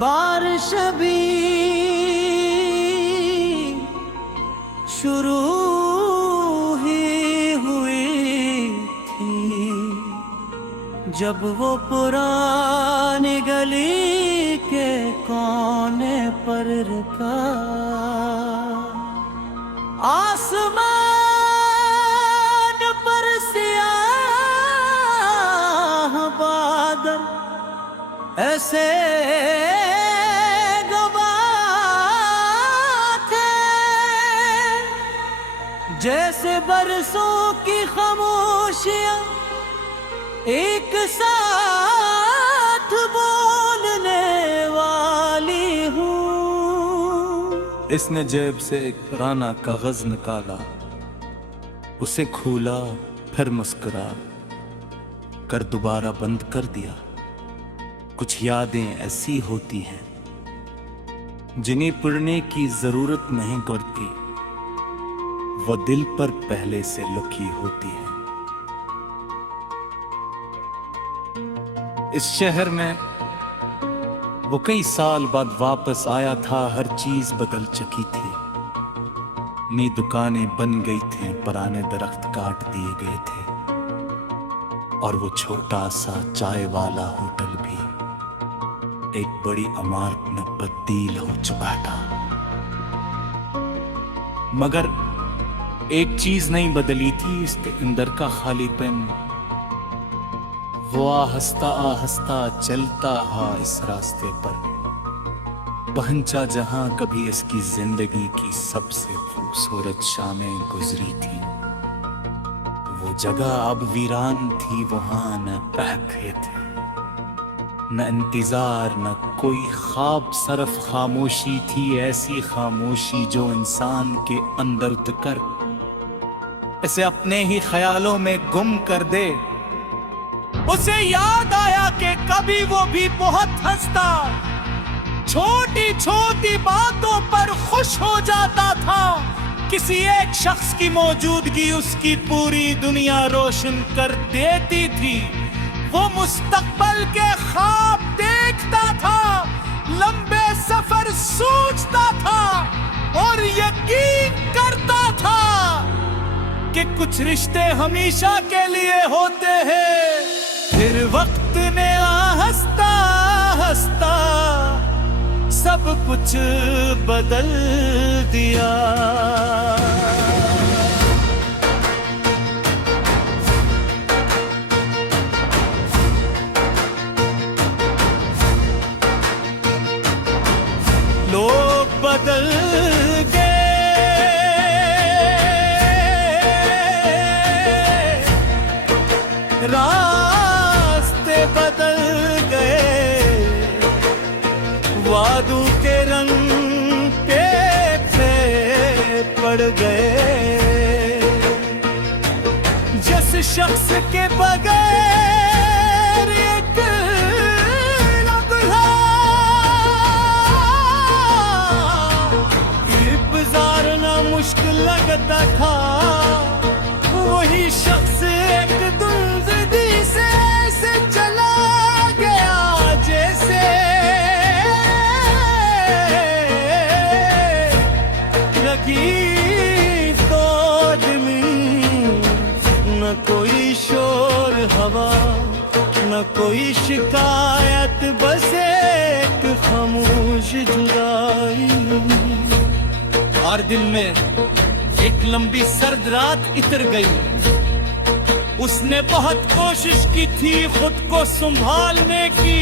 बारिश भी शुरू ही हुई थी जब वो पुरानी गली के कोने पर रुका। आसमान पर सियाह बादल ऐसे जैसे बरसों की खामोशियां एक साथ बोलने वाली हूँ। इसने जेब से एक पुराना कागज निकाला, उसे खोला, फिर मुस्कुरा कर दोबारा बंद कर दिया। कुछ यादें ऐसी होती हैं जिन्हें पढ़ने की जरूरत नहीं पड़ती, वो दिल पर पहले से लुकी होती है। इस शहर में वो कई साल बाद वापस आया था, हर चीज बदल चुकी थी। नई दुकानें बन गई थी, पुराने दरख्त काट दिए गए थे, और वो छोटा सा चाय वाला होटल भी एक बड़ी इमारत में तब्दील हो चुका था। मगर एक चीज नहीं बदली थी, इसके अंदर का खालीपन। वो आहिस्ता आहिस्ता चलता हा इस रास्ते पर, पहुंचा जहां कभी इसकी जिंदगी की सबसे खूबसूरत शामें गुजरी थी। वो जगह अब वीरान थी, वहां न कहते थे, न इंतजार, न कोई ख्वाब, सिर्फ खामोशी थी। ऐसी खामोशी जो इंसान के अंदर उतर इसे अपने ही ख्यालों में गुम कर दे। उसे याद आया कि कभी वो भी बहुत हंसता, छोटी छोटी बातों पर खुश हो जाता था। किसी एक शख्स की मौजूदगी उसकी पूरी दुनिया रोशन कर देती थी। वो मुस्तकबल के ख्वाब देखता था, लंबे सफर सोचता था और यकीन करता था कि कुछ रिश्ते हमेशा के लिए होते हैं। फिर वक्त ने हंसता हंसता सब कुछ बदल दिया। लोग बदल गए, रास्ते बदल गए, वादों के रंग पे पड़ गए। जिस शख्स के बगैर एक लम्हा गुजारना मुश्किल लगता था, वही शख्स एक दुर्गंधी से चला गया। जैसे लगी तो जमीन, न कोई शोर हवा, न कोई शिकायत, बस एक खामोश जुदाई। और दिन में एक लंबी सर्द रात इतर गई। उसने बहुत कोशिश की थी खुद को संभालने की,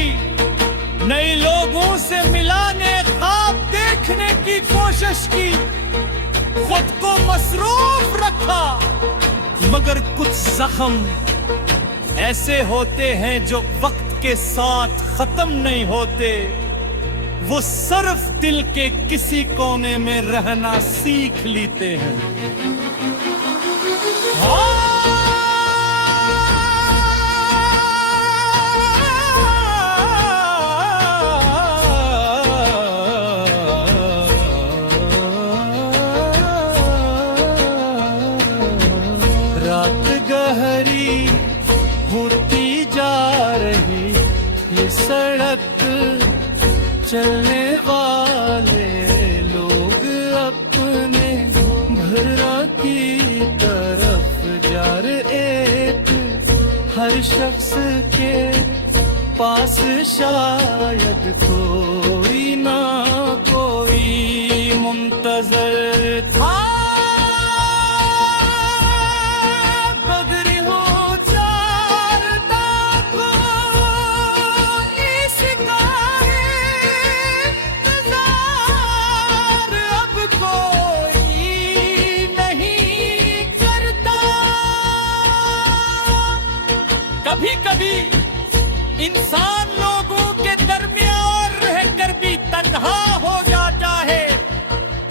नए लोगों से मिलाने, ख्वाब देखने की कोशिश की, खुद को मसरूफ रखा। मगर कुछ जख्म ऐसे होते हैं जो वक्त के साथ खत्म नहीं होते, वो सिर्फ दिल के किसी कोने में रहना सीख लेते हैं। चलने वाले लोग अपने भरा की तरफ जा रहे थे। हर शख्स के पास शायद कोई ना कोई मुंतजर था। बगरी हो चारता को इसका इंतजार अब कोई नहीं करता। कभी कभी इंसान लोगों के दरमियान रहकर भी तन्हा हो जाता है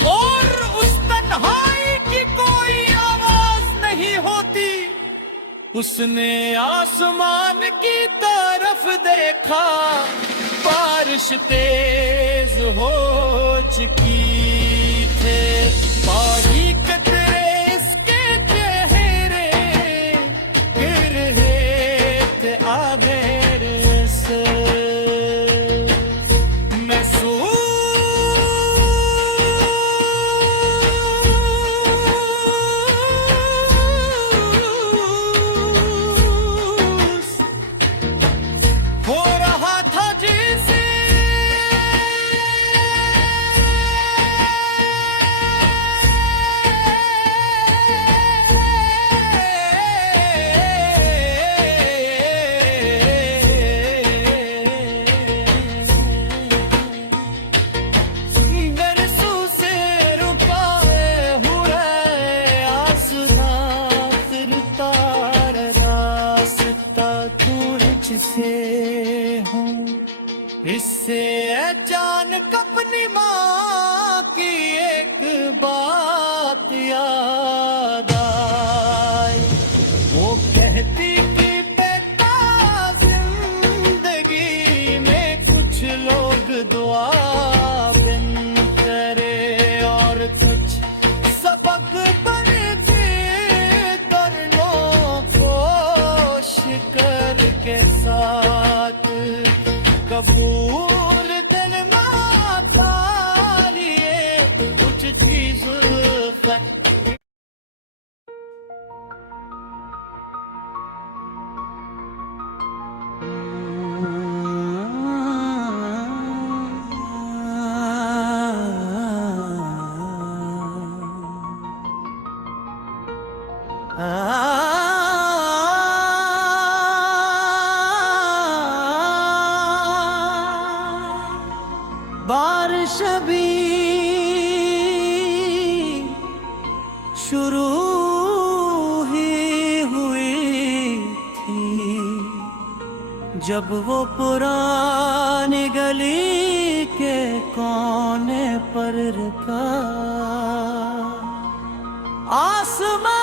और उस तन्हाई की कोई आवाज नहीं होती। उसने आसमान की तरफ देखा, बारिश तेज हो चुकी थे। बारीक कतरे इसके चेहरे गिर रहे थे आगे से। महसूस हो रहा था जैसे बरसों से रुकाए हुए आसमां फिरता रास्ता तुझसे हूँ। इससे अचानक अपनी माँ की एक बात याद आई। वो कहती कि बेटा जिंदगी में कुछ लोग दुआ बिन करे और कुछ सबक बनते दोनों को शिकर के साथ कबूल दिल माता लिए कुछ चीज बारिश भी शुरू ही हुई थी जब वो पुरानी गली के कोने पर रुका। आसमान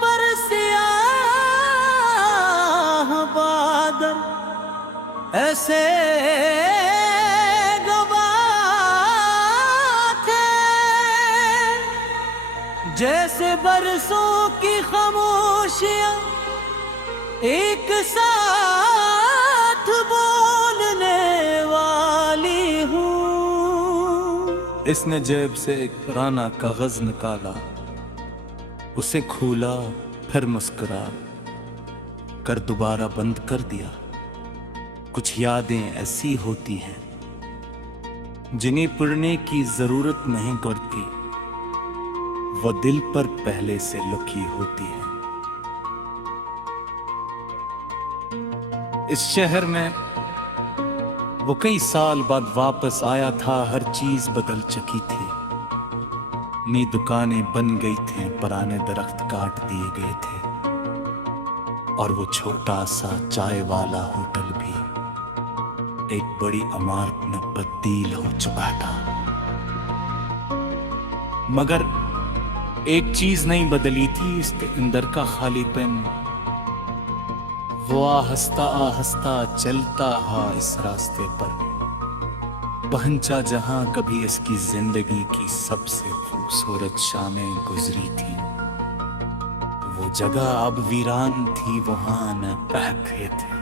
पर स्याह बादल ऐसे जैसे बरसों की खामोशियां एक साथ बोलने वाली हूँ। इसने जेब से एक पुराना कागज निकाला, उसे खोला, फिर मुस्कुरा कर दोबारा बंद कर दिया। कुछ यादें ऐसी होती हैं जिन्हें पढ़ने की जरूरत नहीं पड़ती, वो दिल पर पहले से लुकी होती है। इस शहर में वो कई साल बाद वापस आया था। हर चीज बदल चुकी थी। नई दुकानें बन गई थी, पुराने दरख्त काट दिए गए थे और वो छोटा सा चाय वाला होटल भी एक बड़ी इमारत में तब्दील हो चुका था। मगर एक चीज नहीं बदली थी, इसके अंदर का खालीपन। वो आहिस्ता आहिस्ता चलता हा इस रास्ते पर, पहुंचा जहां कभी इसकी जिंदगी की सबसे खूबसूरत शामें गुजरी थी। वो जगह अब वीरान थी, वहां न पहखे थे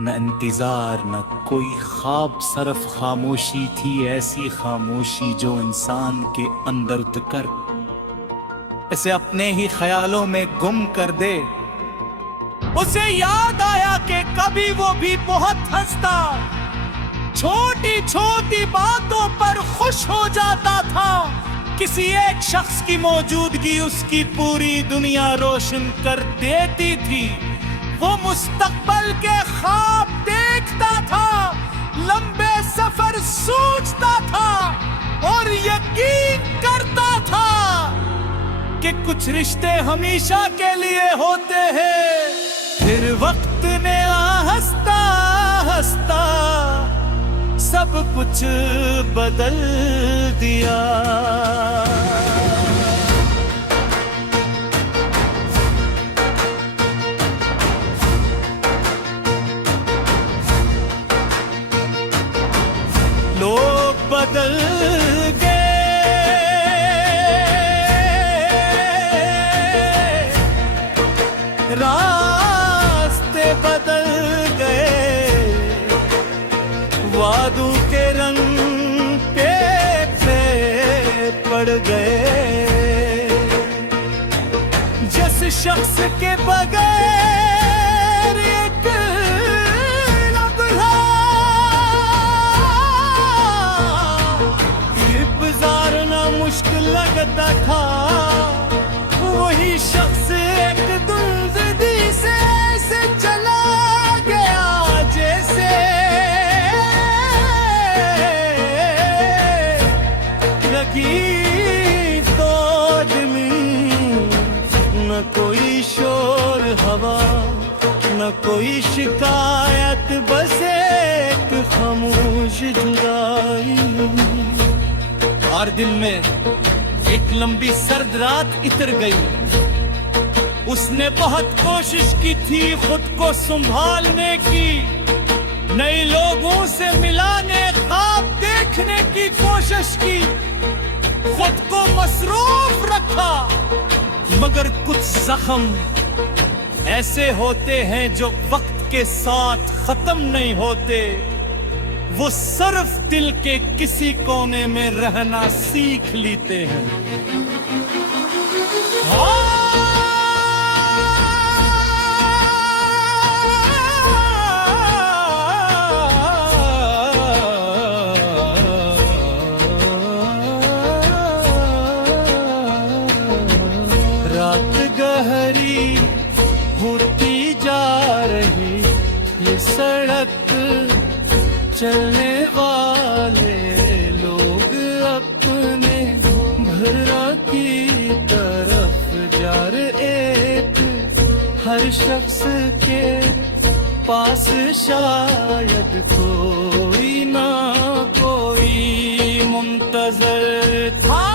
न इंतजार न कोई ख्वाब, सिर्फ खामोशी थी, ऐसी खामोशी जो इंसान के अंदर उतर इसे अपने ही ख्यालों में गुम कर दे। उसे याद आया कि कभी वो भी बहुत हंसता, छोटी छोटी बातों पर खुश हो जाता था। किसी एक शख्स की मौजूदगी उसकी पूरी दुनिया रोशन कर देती थी। वो मुस्तकबल के ख्वाब देखता था, लंबे सफर सोचता था और यकीन करता था कि कुछ रिश्ते हमेशा के लिए होते हैं। फिर वक्त ने हंसता हंसता सब कुछ बदल दिया। लोग बदल गए, रास्ते बदल गए, वादों के रंग पे पड़ गए। जिस शख्स के बगैर एक लम्हा गुजारना मुश्किल लगता था, वही शख्स एक दुर्दी से ऐसे चला गया जैसे लगी तोड़ में। न कोई शोर हवा न कोई शिकायत, बस एक खामोश जुदाई। हर दिन में एक लंबी सर्द रात इतर गई। उसने बहुत कोशिश की थी खुद को संभालने की, नए लोगों से मिलाने, ख्वाब देखने की कोशिश की, खुद को मसरूफ रखा। मगर कुछ जख्म ऐसे होते हैं जो वक्त के साथ खत्म नहीं होते, वो सिर्फ दिल के किसी कोने में रहना सीख लेते हैं। रात गहरी होती जा रही, ये सड़क चलने वाले लोग अपने भरा की तरफ जा रहे। हर शख्स के पास शायद कोई ना कोई मुंतजर था।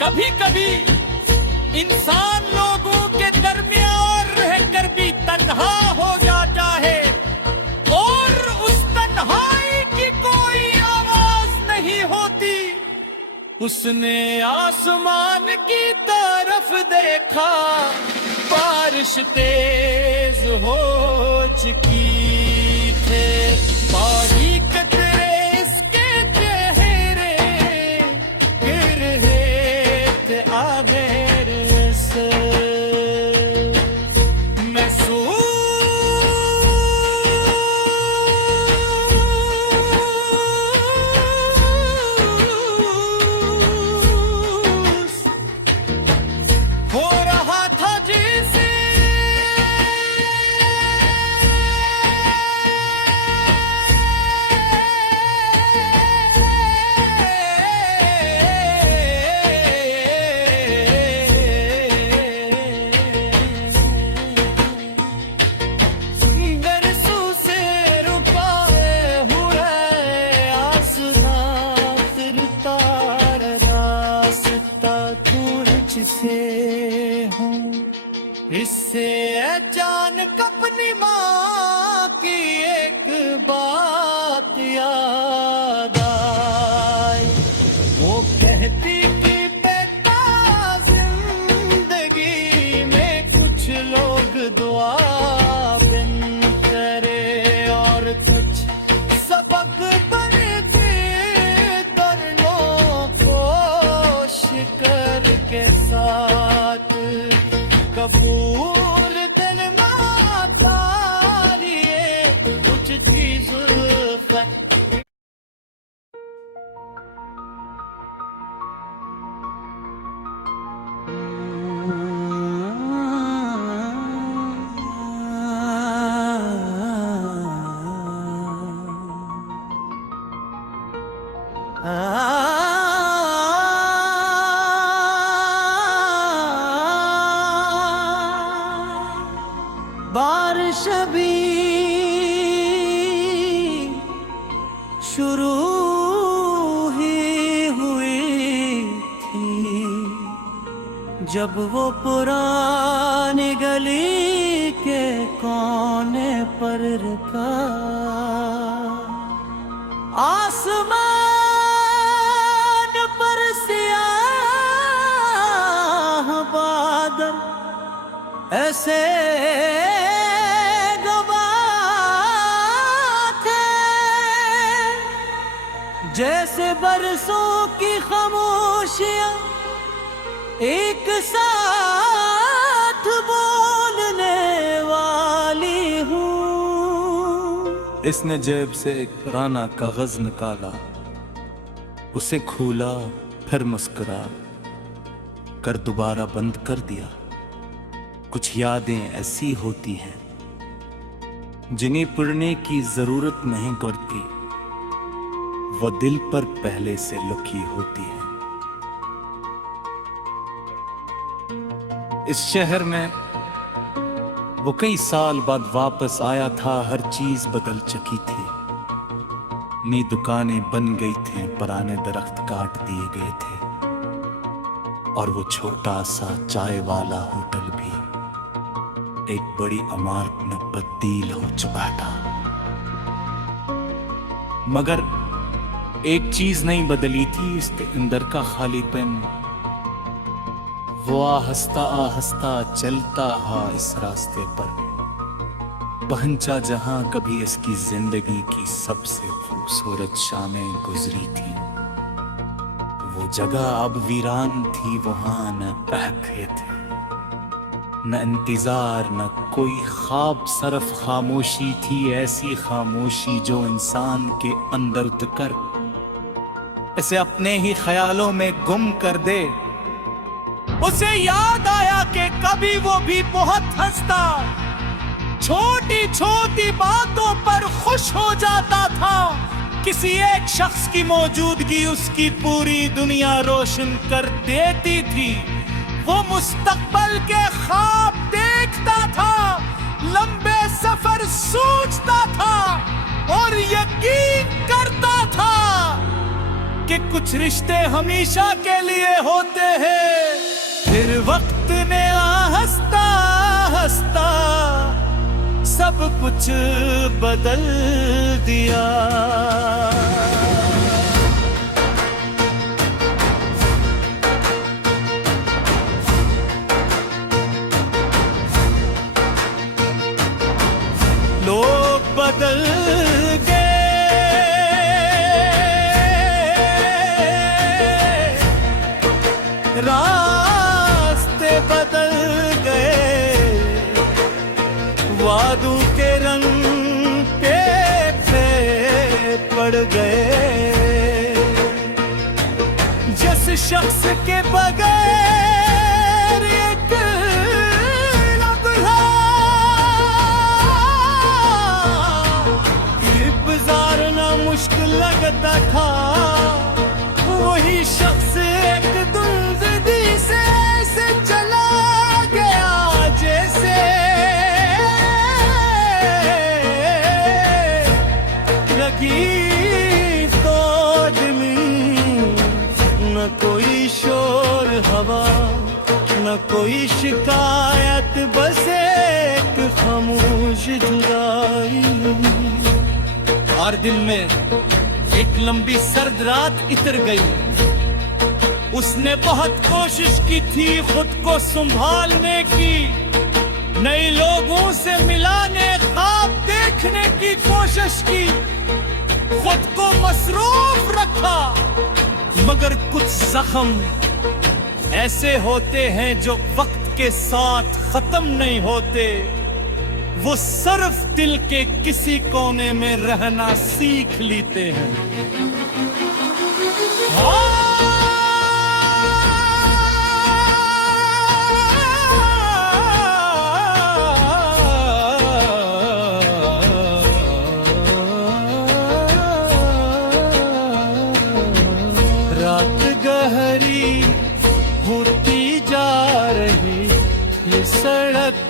कभी कभी इंसान लोगों के दरमियान रहकर भी तन्हा हो जाता है और उस तन्हाई की कोई आवाज नहीं होती। उसने आसमान की तरफ देखा, बारिश तेज हो चुकी थे, बारीक कतरे इसके चेहरे गिर रहे थे आगे से। हो रहा था जैसे से अचानक अपनी माँ की एक बात याद आई। वो कहती कि बेटा जिंदगी में कुछ लोग दुआ बिन करे और कुछ सबक बनते दोनों को शिकर के साथ कपूर दिल माता लिए कुछ थी जुल्फत। बारिश भी शुरू ही हुई थी जब वो पुरानी गली के कोने पर रुका। आसमान पर स्याह बादल ऐसे जैसे बरसों की खामोशियां एक साथ बोलने वाली हूँ। इसने जेब से एक पुराना कागज निकाला, उसे खोला, फिर मुस्कुरा कर दोबारा बंद कर दिया। कुछ यादें ऐसी होती हैं जिन्हें पढ़ने की जरूरत नहीं पड़ती, वो दिल पर पहले से लुकी होती है। इस शहर में वो कई साल बाद वापस आया था। हर चीज बदल चुकी थी। नई दुकानें बन गई थी, पुराने दरख्त काट दिए गए थे और वो छोटा सा चाय वाला होटल भी एक बड़ी इमारत में तब्दील हो चुका था। मगर एक चीज नहीं बदली थी, इसके अंदर का खालीपन। वो आहिस्ता आहिस्ता चलता हा इस रास्ते पर, पहुंचा जहां कभी इसकी जिंदगी की सबसे खूबसूरत शामें गुजरी थी। वो जगह अब वीरान थी, वहां न खेत, न इंतजार, न कोई ख्वाब, सिर्फ खामोशी थी। ऐसी खामोशी जो इंसान के अंदर उतर इसे अपने ही ख्यालों में गुम कर दे। उसे याद आया कि कभी वो भी बहुत हंसता, छोटी छोटी बातों पर खुश हो जाता था। किसी एक शख्स की मौजूदगी उसकी पूरी दुनिया रोशन कर देती थी। वो मुस्तकबल के ख्वाब देखता था, लंबे सफर सोचता था और यकीन करता था कि कुछ रिश्ते हमेशा के लिए होते हैं। फिर वक्त ने आहिस्ता आहिस्ता सब कुछ बदल दिया। लोग बदल रास्ते बदल गए, वादों के रंग पे पड़ गए। जिस शख्स के बगैर एक लम्हा गुजारना मुश्किल लगता था, वही शख्स एक दुर्गति से चला गया। जैसे लगी तो दिली न न कोई शोर हवा, न कोई शिकायत, बस एक खामोश जुदाई। और दिन में एक लंबी सर्द रात इतर गई। उसने बहुत कोशिश की थी खुद को संभालने की, नए लोगों से मिलाने, ख्वाब देखने की कोशिश की, खुद को मसरूफ रखा। मगर कुछ जख्म ऐसे होते हैं जो वक्त के साथ खत्म नहीं होते, वो सिर्फ दिल के किसी कोने में रहना सीख लेते हैं। रात गहरी होती जा रही, ये सड़क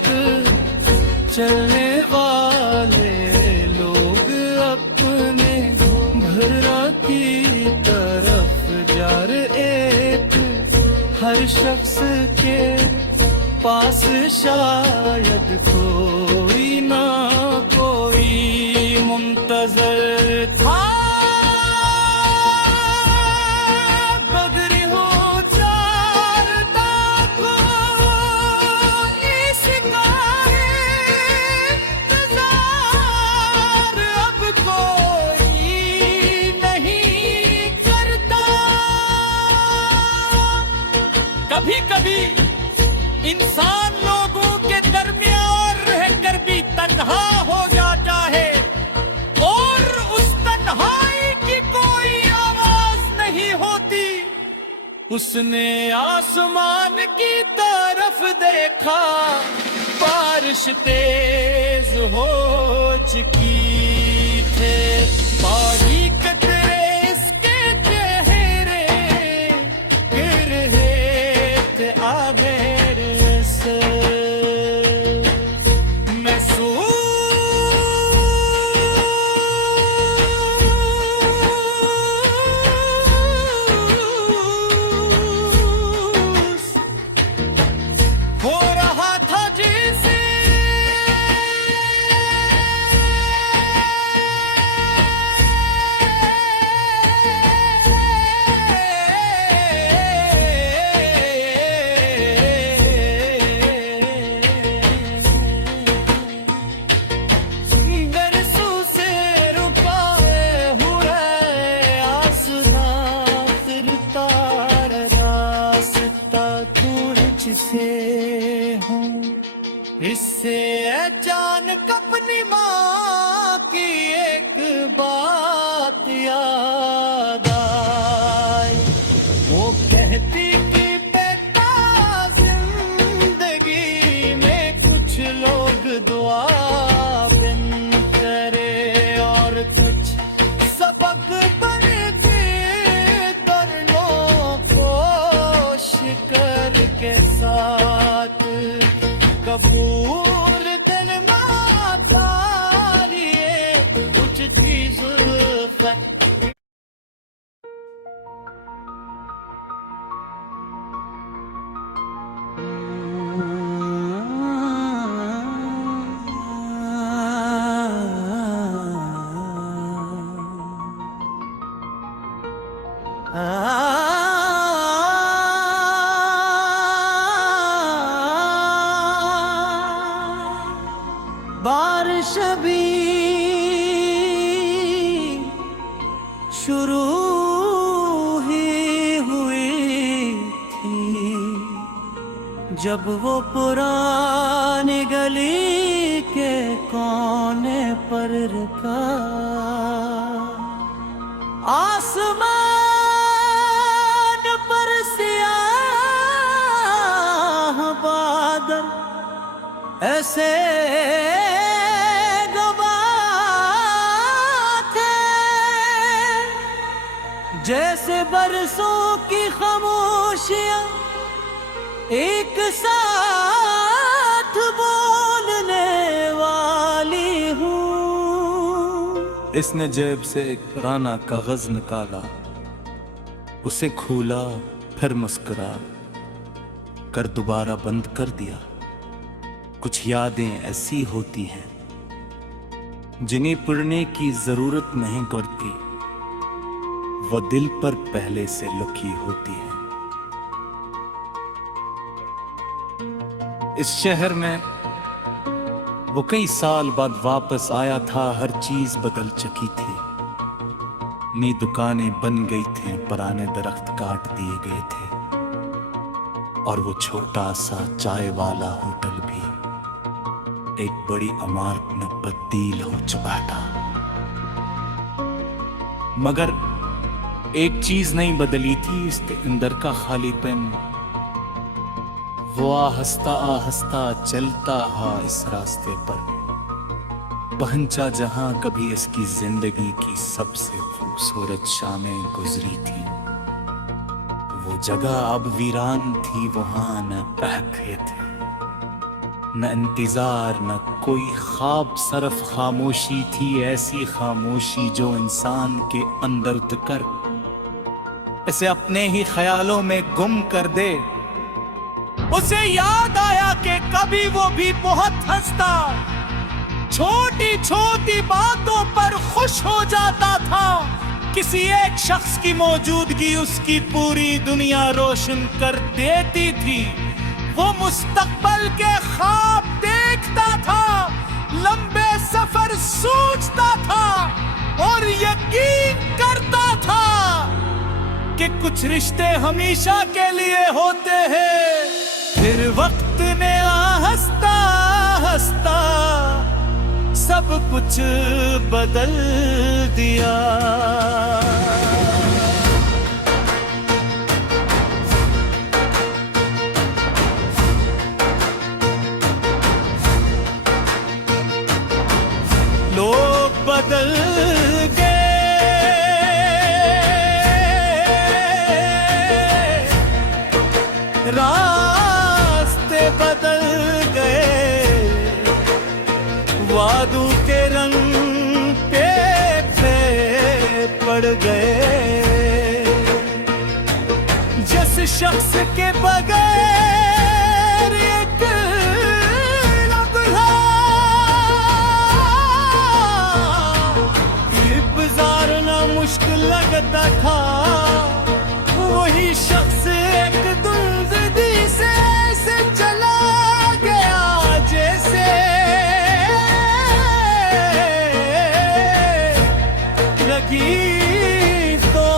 चलने वाले लोग अपने भरा की तरफ जा रहे। हर शख्स के पास शायद कोई ना कोई मुंतजर था। कभी कभी इंसान लोगों के दरमियान रहकर भी तन्हा हो जाता है, और उस तन्हाई की कोई आवाज नहीं होती। उसने आसमान की तरफ देखा, बारिश तेज हो चुकी थे, बारीक कतरे इसके चेहरे गिर रहे थे आगे से। हो रहा था जैसे बरसों से रुकाए हुए आसमां, फिरता रास्ता तुझसे हूँ। इससे अचानक अपनी माँ की एक बात याद आई। वो कहती कि बेटा, जिंदगी में कुछ लोग दुआ बिन करे और कुछ सबक बन के दोनों को शिकर के साथ कपूर दिल माता लिए कुछ थी जुल्फत। बारिश भी शुरू ही हुई थी जब वो पुरानी गली के कोने पर रुका। आसमान पर सियाह बादल ऐसे जैसे बरसों की खामोशियां एक साथ बोलने वाली हूँ। इसने जेब से एक पुराना कागज निकाला, उसे खोला फिर मुस्कुरा कर दोबारा बंद कर दिया। कुछ यादें ऐसी होती हैं जिन्हें पढ़ने की जरूरत नहीं पड़ती, वो दिल पर पहले से लुकी होती है। इस शहर में वो कई साल बाद वापस आया था, हर चीज बदल चुकी थी। नई दुकानें बन गई थी, पुराने दरख्त काट दिए गए थे और वो छोटा सा चाय वाला होटल भी एक बड़ी इमारत में तब्दील हो चुका था। मगर एक चीज नहीं बदली थी, इसके अंदर का खालीपन। वो आहिस्ता चलता हा इस रास्ते पर, पहुंचा जहां कभी इसकी जिंदगी की सबसे खूबसूरत शामें गुजरी थी। वो जगह अब वीरान थी, वहां न खेत, न इंतजार, न कोई ख्वाब, सिर्फ खामोशी थी। ऐसी खामोशी जो इंसान के अंदर उतर इसे अपने ही ख्यालों में गुम कर दे। उसे याद आया कि कभी वो भी बहुत हंसता, छोटी छोटी बातों पर खुश हो जाता था। किसी एक शख्स की मौजूदगी उसकी पूरी दुनिया रोशन कर देती थी। वो मुस्तकबल के ख्वाब देखता था, लंबे सफर सोचता था और यकीन करता था कि कुछ रिश्ते हमेशा के लिए होते हैं। फिर वक्त ने हंसता हंसता सब कुछ बदल दिया। लोग बदल गए, रास्ते बदल गए, वादों के रंग पे पड़ गए। जिस शख्स के बगैर एक लम्हा गुजारना मुश्किल लगता था, वही शख्स एक दुर्गंधी से चला गया। जैसे लगी तो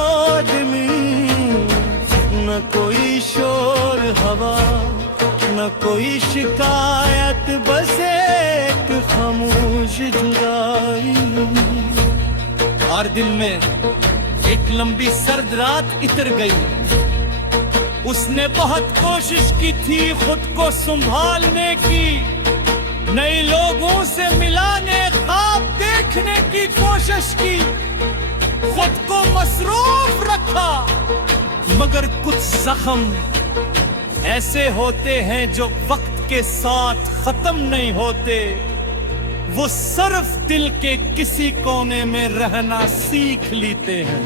जमीन, न कोई शोर हवा, न कोई शिकायत, बस एक खामोश जुदाई। और दिन में एक लंबी सर्द रात इतर गई। उसने बहुत कोशिश की थी खुद को संभालने की, नए लोगों से मिलाने, ख्वाब देखने की कोशिश की, खुद को मसरूफ रखा। मगर कुछ जख्म ऐसे होते हैं जो वक्त के साथ खत्म नहीं होते, वो सिर्फ दिल के किसी कोने में रहना सीख लेते हैं।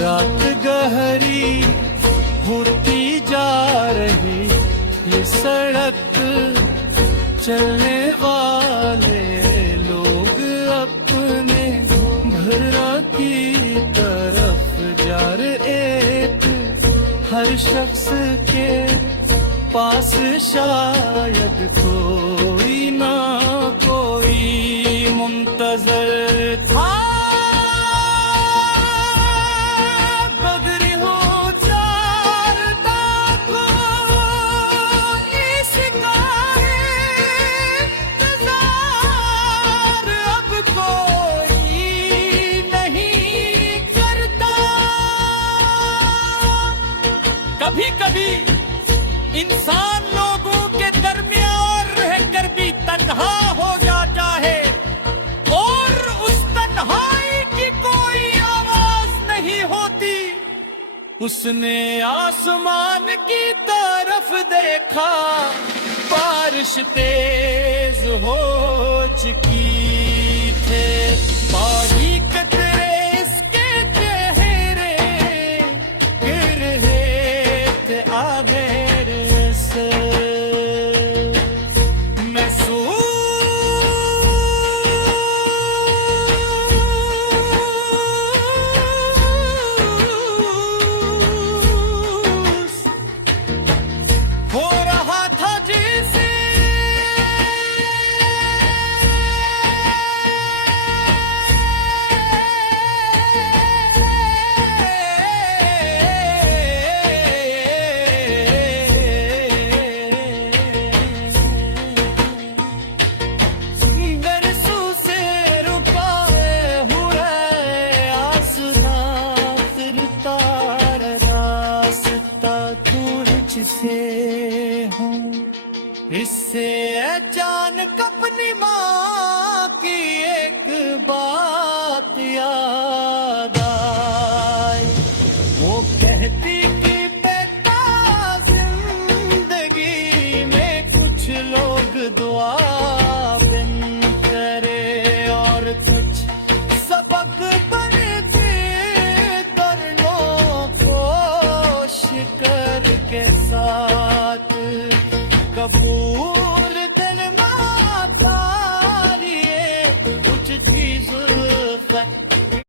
रात गहरी होती जा रही, ये सड़क चलने वाले लोग अपने भरा की तरफ जा रहे। हर शख्स के पास शायद कोई ना कोई मुंतजर था। कभी कभी इंसान लोगों के दरमियान रहकर भी तन्हा हो जाता है और उस तन्हाई की कोई आवाज नहीं हो उसने आसमान की तरफ देखा, बारिश तेज हो चुकी थे। बारी कतरे इसके चेहरे गिर रहे थे आधेरे से। हो रहा था जैसे बरसों से रुकाए हुए आसमां फिरता रास्ता तुझसे हूँ। इससे अचानक अपनी माँ की एक बात याद